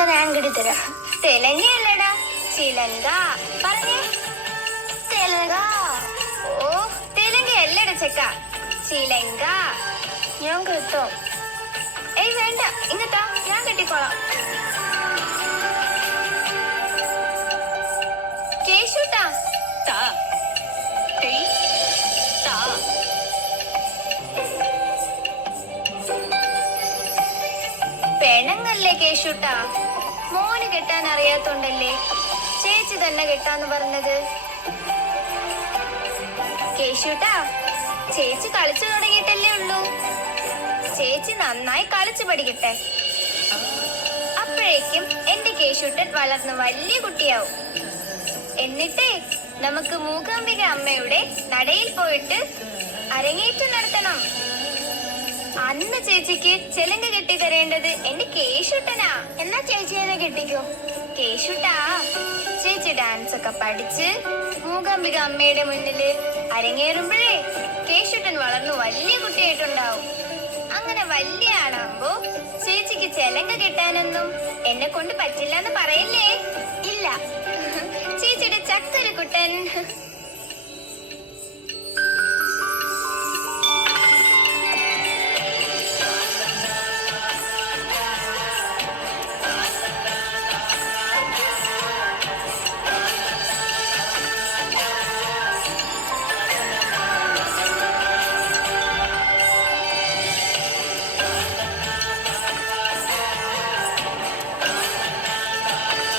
എന്താ ഞാൻ കിട്ടിത്തരാം. തെലങ്കയല്ലടാ, ചിലങ്ക. പറഞ്ഞേ. തെലങ്ക. ഓ, തെലങ്കയല്ലട ചെക്ക, ചിലങ്ക. ഞാൻ കിട്ടോ? ഏയ് വേണ്ട, ഇങ്ങത്താ, ഞാൻ കെട്ടിക്കോളാം. കേശുട്ടാ. പെണങ്ങല്ലേ കേശുട്ടാ, മോന് കെട്ടാൻ അറിയാത്തോണ്ടല്ലേ ചേച്ചി തന്നെ കെട്ടാന്ന് പറഞ്ഞത്. കേശുട്ടാ, ചേച്ചി കളിച്ചു തുടങ്ങിയിട്ടല്ലേ ഉള്ളൂ. ചേച്ചി നന്നായി കളിച്ചു പഠിക്കട്ടെ. അപ്പോഴേക്കും എന്റെ കേശുട്ടൻ വളർന്ന് വലിയ കുട്ടിയാവും. എന്നിട്ടേ നമുക്ക് മൂകാംബിക അമ്മയുടെ നടയിൽ പോയിട്ട് അരങ്ങേറ്റം നടത്തണം. അന്ന് ചേച്ചിക്ക് ചെലങ്ക കെട്ടി തരേണ്ടത് എന്റെ കേശുട്ടനാ. എന്നാ ചേച്ചി എന്നെ കെട്ടിക്കോ. കേശുട്ടാ, ചേച്ചി ഡാൻസ് ഒക്കെ പഠിച്ച് മൂകാംബിക അമ്മയുടെ മുന്നില് അരങ്ങേറുമ്പോഴേ കേശുട്ടൻ വളർന്നു വലിയ കുട്ടിയായിട്ടുണ്ടാവും. അങ്ങനെ വലിയ ആളാകുമ്പോ ചേച്ചിക്ക് ചെലങ്ക കെട്ടാനൊന്നും എന്നെ കൊണ്ട് പറ്റില്ല എന്ന് പറയില്ലേ? ഇല്ല. ചേച്ചിയുടെ ചക്കൊരു കുട്ടൻ.